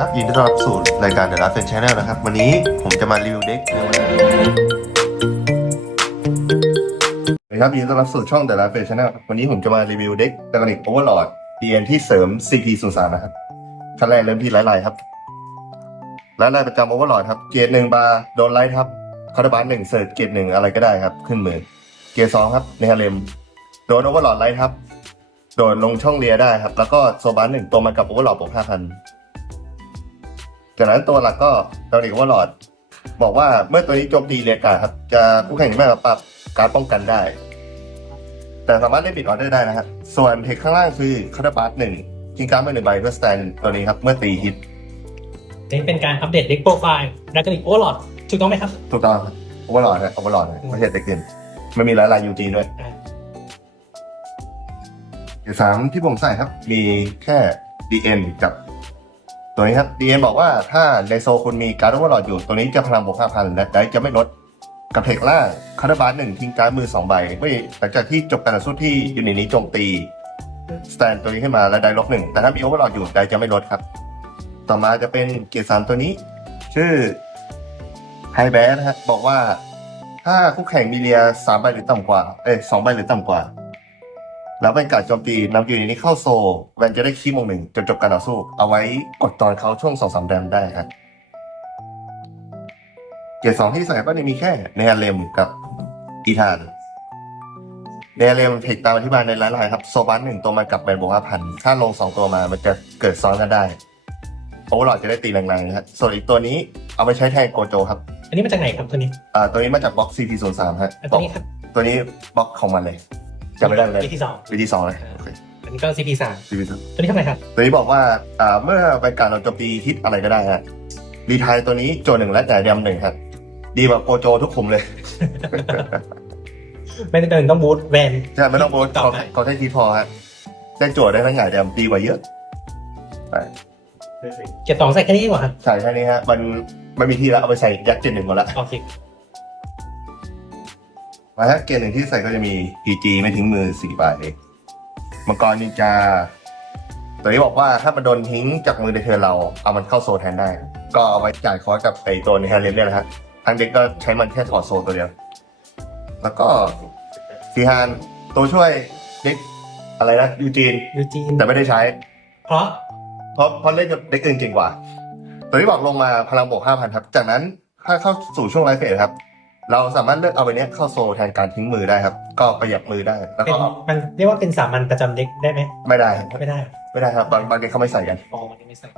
ครับยินดีต้อนรับสู่รายการ The Last Fan Channel นะครับ วันนี้ผมจะมารีวิวเด็กในวันนี้สวัสดครับยินดีต้อนรับสู่ช่อง The Last Fan Channel ครับวันนี้ผมจะมารีวิวเด็กดากานิกโอเวอร์ลอด DN ที่เสริม CP 0 3นะครับขั้นแรกเริ่มที่ไลท์ไลท์ครับไลท์ไลท์ประจำโอเวอร์ลอดครับ เกียร์หนึ่งบาร์โดนไลท์ครับคาร์บานหนึ่งเสิร์ชเกียร์หนึ่งอะไรก็ได้ครับ ขึ้นมือเกียร์สองครับเนฮาเลมโดนโอเวอร์ลอดไลท์ครับโดดลงช่องเลียได้ครับ แล้วก็โซบานหนึ่งตัวมากับโอเวอร์ลอดบวกห้าพัน จากนั้นตัวหลักก็เราเรียกว่าหลอด บอกว่าเมื่อตัวนี้โจมตีเรียกการดครับ จะคู่แข่งไม่มาปรับการป้องกันได้ แต่สามารถเล่นบิดออเดอร์ได้นะครับ ส่วนเทคข้างล่างคือคาร์บาร์หนึ่งกินการ์ดมาหนึ่งใบเพื่อสแตนตัวนี้ครับเมื่อตีฮิตนี่เป็นการอัปเดตเด็กโปรไฟล์ดักกนิกโอลอดถูกต้องไหมครับ ถูกต้องครับโอเวอร์ลอดนะโอเวอร์ลอดนะไม่ใช่เด็กเด่นมันมีหลายลายยูจีด้วยอ่าเกียร์สามที่ผมใส่ครับ มีแค่ DN กับ ตัวนี้ครับ DN บอกว่าถ้าในโซคุณมีการ์ดโอเวอร์ลอดอยู่ ตัวนี้จะพลังบวกห้าพันและได้จะไม่ลดกับเทคล่างคาร์บาร์หนึ่งทิ้งการ์ดมือสองใบเมื่อหลังจากที่จบการต่อสู้ที่ยูนิตนี้โจมตีสแตนตัวนี้ขึ้นมาและได้ลบหนึ่งแต่ถ้ามีโอเวอร์ลอดอยู่ได้จะไม่ลดครับ ต่อมาจะเป็นเกียร์สามตัวนี้ ชื่อไฮแบสฮะบอกว่าถ้าคู่แข่งมีเรียสามใบหรือต่ำกว่า เอ้ยสองใบหรือต่ำกว่า แล้วเป็นการโจมตีนำยูนิตนี้เข้าโซลแวนจะได้คีย์โมงหนึ่งจนจบการต่อสู้ เอาไว้กดตอนเขาช่วงสองสามแดมได้ครับเกียร์สองที่ใส่ก็จะมีแค่เนฮาเลมกับอีธานเนฮาเลมเทคตามอธิบายในรายละเอียดครับโซบันหนึ่งตัวมากับแบนบวกห้าพันถ้าลงสองตัวมามันจะเกิดซ้อนกันได้โอเวอร์ลอดจะได้ตีแรงๆนะครับส่วนอีกตัวนี้เอาไปใช้แทนโกโจครับอันนี้มาจากไหนครับตัวนี้อ่าตัวนี้มาจากบล็อก CP 0 3ฮะอันตัวนี้ครับตัวนี้บล็อกของมันเลย จำไม่ได้เลยปีที่สองวิธีสองเลยโอเคอันนี้ก็ CP สาม CP สองตัวนี้ทำอะไรครับตัวนี้บอกว่าอ่าเมื่อเป็นการเราโจมตีฮิตอะไรก็ได้ฮะรีไทายตัวนี้โจหนึ่งและแต่ยำหนึ่งครับดีกว่าโกโจทุกคุมเลยไม่ได้เดินต้องบูทแวน ใช่ไม่ต้องโบนต่อเขาไปเขาใช้ทีพอฮะได้โจทย์ได้ทั้งหงายดำดีกว่าเยอะเกียร์สองใส่แค่นี้ดีกว่าครับใช่แค่นี้ฮะมันไม่มีที่แล้วเอาไปใส่ยัดเจนหนึ่งหมดละโอเค มาฮะเกณฑ์หนึ่งที่ใส่ก็จะมี PG ไม่ทิ้งมือสี่ใบมังกรนินจาตัวนี้บอกว่าถ้ามันโดนทิ้งจากมือในเธอเราเอามันเข้าโซลแทนได้ ก็เอาไว้จ่ายคอร์สกับไอตัวในแฮร์เรนเนี่ยแหละฮะทางเด็กก็ใช้มันแค่ถอดโซลตัวเดียว แล้วก็ซีฮานตัวช่วยเด็กอะไรนะยูจีนยูจีนแต่ไม่ได้ใช้ เพราะเพราะเพราะเล่นกับเด็กอื่นเก่งกว่า ตัวนี้บอกลงมาพลังบวกห้าพันครับ จากนั้นถ้าเข้าสู่ช่วงไลฟ์เฟสครับ เราสามารถเลือกเอาไปเนี้ยเข้าโซลแทนการทิ้งมือได้ครับ ก็ประหยัดมือได้ แล้วเป็นก็มันเรียกว่าเป็นสามัญประจำเด็กได้ไหมไม่ได้ไม่ได้ไม่ได้ครับบางบางเด็กเขาไม่ใส่กัน อ๋อมันไม่ใส่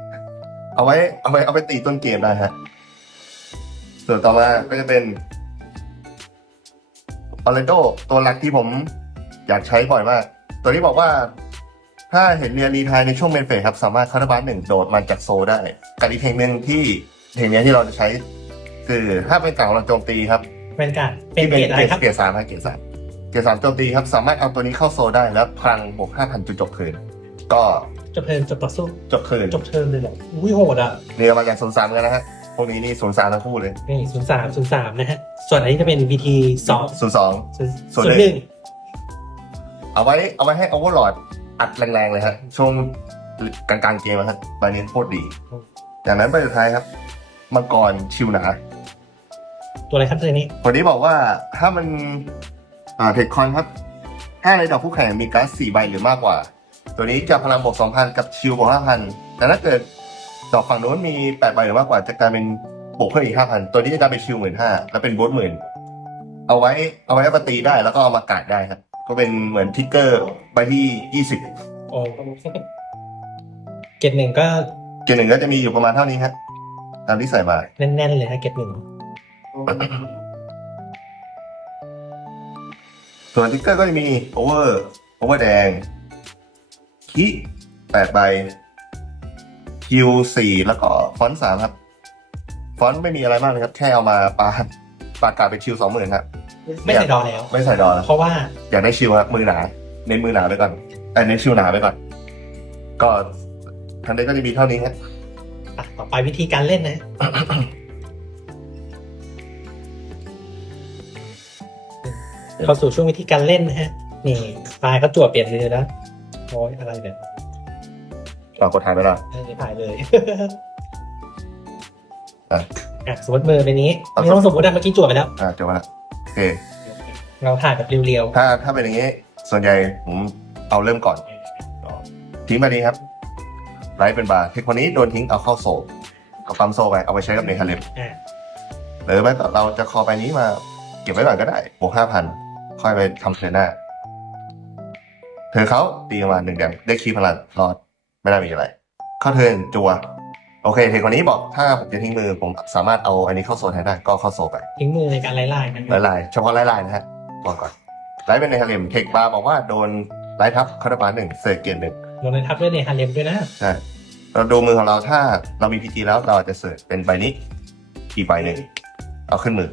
เอาไว้เอาไว้เอาไปตีต้นเกมได้ฮะ ส่วนต่อมาก็จะเป็นออร์เรนโดตัวหลักที่ผมอยากใช้บ่อยมาก ตัวนี้บอกว่า ถ้าเห็นเรียรีไทายในช่วงเมนเฟสครับ สามารถคาร์บานหนึ่งโดดมันจากโซลได้กับอีกเพลงหนึ่งที่เพลงนี้ที่เราจะใช้ คือถ้าเป็นต่างเราโจมตีครับ แวนการ์ดเป็นที่เกียร์อะไรครับเกียร์สามครับเกียร์สามเกียร์สามโจมตีครับ สามารถเอาตัวนี้เข้าโซลได้แล้วพลังบวกห้าพันจุดจบคืน ก็จบเทิร์นจบต่อสู้จบคืนจบเทิร์นเลยเหรออุ้ยโหดอะเรียนมาจากศูนย์สามกันนะฮะพวกนี้นี่ศูนย์สามทั้งคู่เลยนี่ศูนย์สามศูนย์สามนะฮะส่วนอันนี้จะเป็น VT สองศูนย์สองศูนย์ส่วนศูนย์หหนึ่นึ่งงเอาไว้เอาไว้ให้โอเวอร์ลอดอัดแรงๆเลยฮะช่วงกลางๆเกมอะครับใบนี้โคตรดี จากนั้นไปสุดท้ายครับมังกรชิวหนา ตัวอะไรครับตัวนี้คนนี้บอกว่าถ้ามันอ่าเทคคอนครับ ถ้าในดอกคู่แข่งมีการ์ดสี่ใบหรือมากกว่า ตัวนี้จะพลังบวกสองพันกับชิวบวกห้าพันแต่ถ้าเกิดดอกฝั่งโน้นมีแปดใบหรือมากกว่าจะกลายเป็นบวกเพิ่มอีกห้าพันตัวนี้จะกลายเป็นชิวหมื่นห้าแล้วเป็นบูทหมื่นเอาไว้เอาไว้เอามาตีได้แล้วก็เอามากาดได้ครับ ก็เป็นเหมือนทิกเกอร์ใบที่ยี่สิบโอ้เกตหนึ่งก็เกณฑ์หนึ่งก็จะมีอยู่ประมาณเท่านี้ครับตามที่ใส่มาแน่นๆเลยฮะเกตหนึ่ง ส่วนทิกเกอร์ก็จะมีโอเวอร์โอเวอร์แดงคีแปดใบคิวสี่แล้วก็ฟอนต์สามครับ ฟอนต์ไม่มีอะไรมากเลยครับ แค่เอามาปาปากกาเป็นชิวสองหมื่นครับ ไม่ใส่ดอแล้ว ไม่ใส่ดอแล้ว เพราะว่าอยากได้ชิวครับมือหนาเน้นมือหนาไปก่อนเอ้ยเน้นชิวหนาไปก่อน ก็ทางเด็กก็จะมีเท่านี้ครับอะต่อไปวิธีการเล่นนะ เข้าสู่ช่วงวิธีการเล่นนะฮะ นี่ไฟล์เขาจั่วเปลี่ยนเลยนะโอ้ยอะไรเนี่ยเรากดถ่ายไปแล้วไม่ได้ถ่ายเลยอะอะสมมติมือเป็นนี้เอาไม่ต้องสมมตินะเมื่อกี้จั่วไปแล้วอ่าจบแล้วโอเค เราถ่ายแบบเรียวถ้าถ้าเป็นอย่างนี้ ส่วนใหญ่ผมเอาเริ่มก่อนทิ้งไปนี้ครับไลท์เป็นบาร์เทคคนนี้โดนทิ้งเอาเข้าโซ่เอาปั๊มโซ่ไปเอาไปใช้กับเนฮาเลมๆอะหรือไม่ก็เราจะคอไปนี้มาเก็บไว้ก่อนก็ได้บวกห้าพัน ค่อยไปทำเทรนหน้าเธอเขาตีประมาณหนึ่งแดมได้คีย์พลังรอดไม่ได้มีอะไร เข้าเทิร์นจัว โอเคเทคคนนี้บอกถ้าผมจะทิ้งมือผมสามารถเอาอันนี้เข้าโซ่แทนได้ก็เข้าโซ่ไปทิ้งมือในการไล่ไล่นะไล่ไล่เฉพาะไล่ไล่นะฮะบอกก่อนไล่เป็นในฮาเลมเทคบาร์บอกว่าโดนไล่ทับคาร์บานหนึ่งเซอร์เกียนหนึ่งลงในทับด้วยในฮาเลมด้วยนะใช่เราดูมือของเราถ้าเรามีพีจีแล้วเราจะเสิร์ชเป็นใบนี้อีกใบหนึ่งเอาขึ้นมือ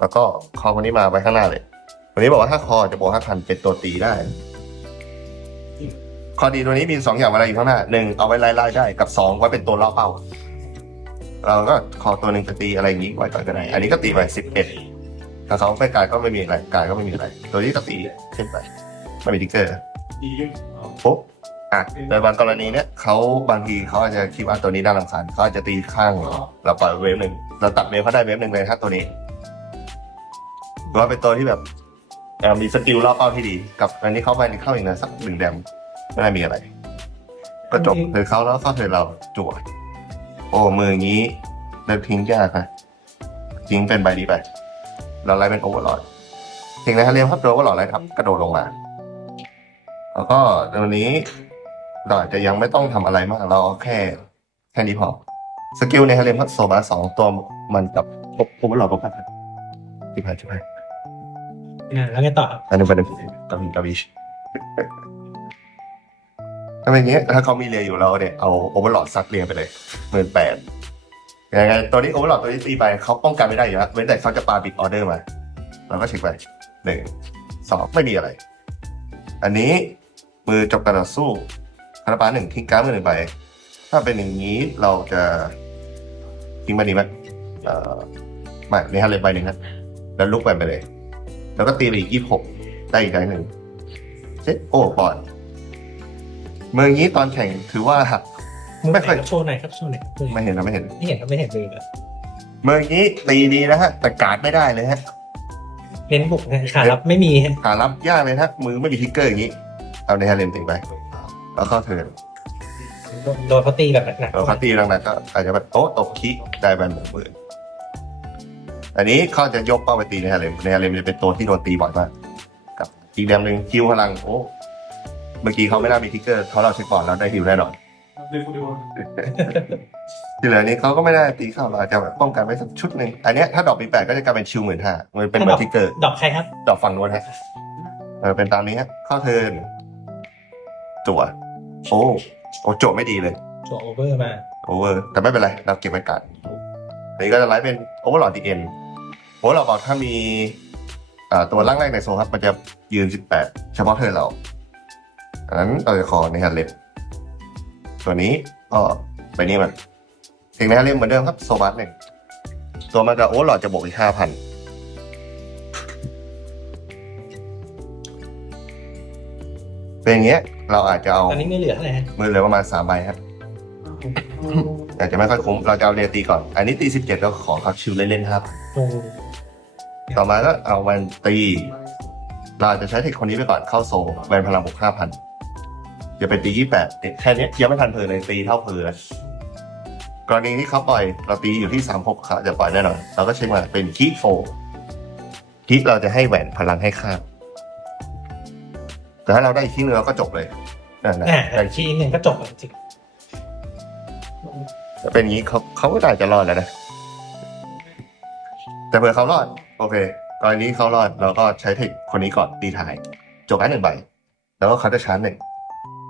แล้วก็คอคนนี้มาไว้ข้างหน้าเลยวันนี้บอกว่าถ้าคอจะบวกห้าพันเป็นตัวตีได้ ข้อดีตัวนี้มีสองอย่างเวลาอยู่ข้างหน้าหนึ่งเอาไว้ไล่ไล่ได้กับสองไว้เป็นตัวล่อเป้า เราก็คอตัวหนึ่งจะตีอะไรอย่างนี้ไว้ก่อนก็ได้ อันนี้ก็ตีไปสิบเอ็ดถ้าเขาไปกายก็ไม่มีอะไรกายก็ไม่มีอะไร ตัวนี้ก็ตีขึ้นไปไม่มีทิกเกอร์ปุ๊บอะในบางกรณีเนี้ยเขาบางทีเขาอาจจะคิดว่าตัวนี้น่ารำคาญเขาอาจจะตีข้างเราปล่อยเวฟหนึ่งเราตัดเวฟเขาได้เวฟหนึ่งเลยครับตัวนี้ ถือว่าเป็นตัวที่แบบเอ่อมีสกิลล่อเป้าที่ดี กับอันนี้เข้าไปเข้าอีกนะสักหนึ่งแดมไม่ได้มีอะไร ก็จบเลยเขาแล้วเข้าเธอเราจั่วโอ้มืออย่างนี้เลิกทิ้งยากนะทิ้งเป็นใบนี้ไปเราไล่เป็นโอเวอร์ลอดทิ้งนะครับเรียนครับโดนโอเวอร์ลอดไล่ครับ กระโดดลงมาแล้วก็ตัวนี้เราอาจจะยังไม่ต้องทำอะไรมากเราเอาแค่แค่นี้พอสกิลในฮาเลมพัโซบาสองตัวมันกับโอเวอร์ลอดก็พันที่พันใช่ไหม อะแล้วไงต่ออันนึงเป็นกาวิกาวิชถ้าเป็นอย่างเงี้ยถ้าเขามีเรียอยู่เราเนี่ยเอาโอเวอร์ลอดซัดเรียไปเลยหมื่นแปดยังไงตัวนี้โอเวอร์ลอดตัวนี้ตีไปเขาป้องกันไม่ได้อยู่แล้วเว้นแต่เขาจะปาบิดออเดอร์มาเราก็เช็คไปหนึ่งสองไม่มีอะไร อันนี้มือจบการต่อสู้คาราบาหนึ่งทิ้งการ์ดมือหนึ่งไป ถ้าเป็นอย่างนี้เราจะทิ้งไปดีไหมเอ่อไม่ในฮันเลยใบหนึ่งนะแล้วลุกไปไปเลย แล้วก็ตีไปอีกยี่หกได้อีกได้หนึ่งเซ็ตโอ้ปอนเมื่องี้ตอนแข่งถือว่าหักไม่ค่อย โชว์หน่อยครับโชว์หน่อยครับไม่เห็นนะไม่เห็น ไม่เห็นครับไม่เห็นเลยอะเมื่อกี้ตีดีนะฮะ แต่การ์ดไม่ได้เลยฮะเน้นบุกนะขารับไม่มีฮะหารับยากเลยฮะมือไม่มีทิกเกอร์อย่างนี้ เอาในฮาเลมติงไปแล้วเข้าเทิร์นโดนโดนเขาตีแบบหนักๆเราคัดตีแรงๆก็อาจจะแบบโอ้ตกคีได้แบนหนึ่งหมื่น อันนี้เขาจะยกเป้าไปตีในฮาเลมในฮาเลมจะเป็นตัวที่โดนตีบ่อยมากกับอีกแดมหนึ่งคิวพลังโอ้เมื่อกี้เขาไม่น่ามีทิกเกอร์เพราะเราเช็คก่อนแล้วได้ฮิวแน่นอนที่เหลือนี้เขาก็ไม่ได้ตีเข้าเราอาจจะแบบป้องกันไว้สักชุดหนึ่งอันเนี้ยถ้าดอกปีแปดก็จะกลายเป็นชิวหมื่นห้ามันเป็นเหมือนทิกเกอร์ดอกใครครับดอกฝั่งนู้นฮะเออเป็นตามนี้ฮะเข้าเทิร์นจั่วโอ้โอ้โจทย์ไม่ดีเลยจั่วโอเวอร์มาโอเวอร์แต่ไม่เป็นไรเราเก็บไว้ก่อนอันนี้ก็จะไลฟ์เป็นโอเวอร์หลอดดีเอ็นโอ เวอร์หลอดบอกถ้ามีอ่าตัวร่างแรกในโซนครับ มันจะยืน 18 เฉพาะเธอเราอันนั้นเราจะขอในฮันเล็บตัวนี้ก็ไปนี่มันถึงในฮันเล็บเหมือนเดิมครับโซบัสหนึ่งตัวมันจะโอเวอร์หลอดจะบวกอีก5,000เป็นอย่างเงี้ย เราอาจจะเอาตอนนี้ไม่เหลือเท่าไหร่ฮะมือเหลือประมาณ3ใบครับอาจจะไม่ค่อยคุ้มเราจะเอาเรียตีก่อน อันนี้ตีสิบเจ็ดก็ขอครับชิวเล่นๆครับโอ้ ต่อมาก็เอาวันตีเราอาจจะใช้เทคคนนี้ไปก่อนเข้าโซแวนพลังบวกห้าพันจะเป็นตียี่แปดแค่เนี้ยยังไม่ทันเพลินเลยตีเท่าเพลินเลยกรณีที่เขาปล่อยเราตีอยู่ที่สามหกเขาจะปล่อยแน่นอนเราก็เช็คมาเป็นคีโฟคีเราจะให้แหวนพลังให้ข้ามแต่ถ้าเราได้อีกทีนึงเราก็จบเลยนั่นนะอ่าได้ทีหนึ่งก็จบแล้วจริงถ้าเป็นอย่างนี้เขาเขาก็น่าจะรอดแล้วนะ แต่เผื่อเขารอด โอเคกรณีเขารอดเราก็ใช้เทคคนนี้ก่อนตีท้ายจบแค่หนึ่งใบ แล้วก็เขาจะชาร์จหนึ่ง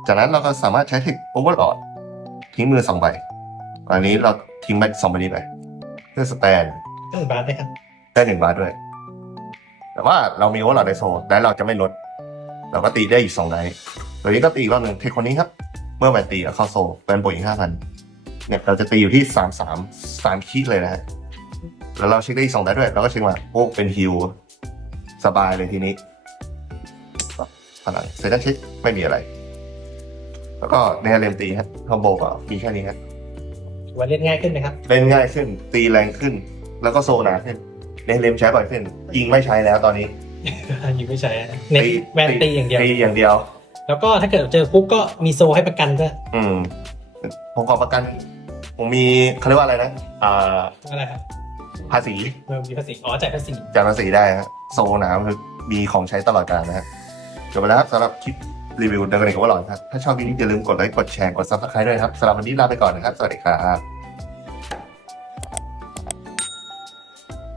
จากนั้นเราก็สามารถใช้เทคโอเวอร์ลอดทิ้งมือสองใบกรณีเราทิ้งใบสองใบนี้ไปเพื่อสแตนก็บาสได้ครับได้หนึ่งบาทด้วย แต่ว่าเรามีโอเวอร์ลอดในโซนและเราจะไม่ลด เราก็ตีได้อีกสองไดส์ตัวนี้ก็ตีอีกรอบหนึ่งเทคคนนี้ครับ เมื่อแหวนตีอะเข้าโซนเป็นบวกอีกห้าพันเนี่ยเราจะตีอยู่ที่สามสามสามคีดเลยนะฮะ แล้วเราเช็คได้อีกสองได้ด้วยเราก็เช็คมาโอ้เป็นฮิวสบายเลยทีนี้พลังเซตันเช็คไม่มีอะไร แล้วก็ในเลมตีฮะคอมโบก็มีแค่นี้ฮะถือว่าเล่นง่ายขึ้นไหมครับ เล่นง่ายขึ้น ตีแรงขึ้น แล้วก็โซหนาขึ้นในเลมใช้บ่อยขึ้น ยิงไม่ใช้แล้วตอนนี้ ยิงไม่ใช่เน้นแวนตีอย่างเดียวตีอย่างเดียว แล้วก็ถ้าเกิดเจอปุ๊บก็มีโซให้ประกันด้วยอืมผมขอประกัน ผมมีเขาเรียกว่าอะไรนะอ่าอะไรครับ ภาษีเมื่อมีภาษีอ๋อจ่ายภาษีจากภาษีได้ฮะโซหนาคือมีของใช้ตลอดกาลนะฮะจบไปแล้วครับสำหรับคลิปรีวิวเดนกันเองกับว่าหลอนครับ ถ้าชอบวิดีโออย่าลืมกดไลค์กดแชร์กดซับสไครต์ด้วยนะครับสำหรับวันนี้ลาไปก่อนนะครับ สวัสดีครับ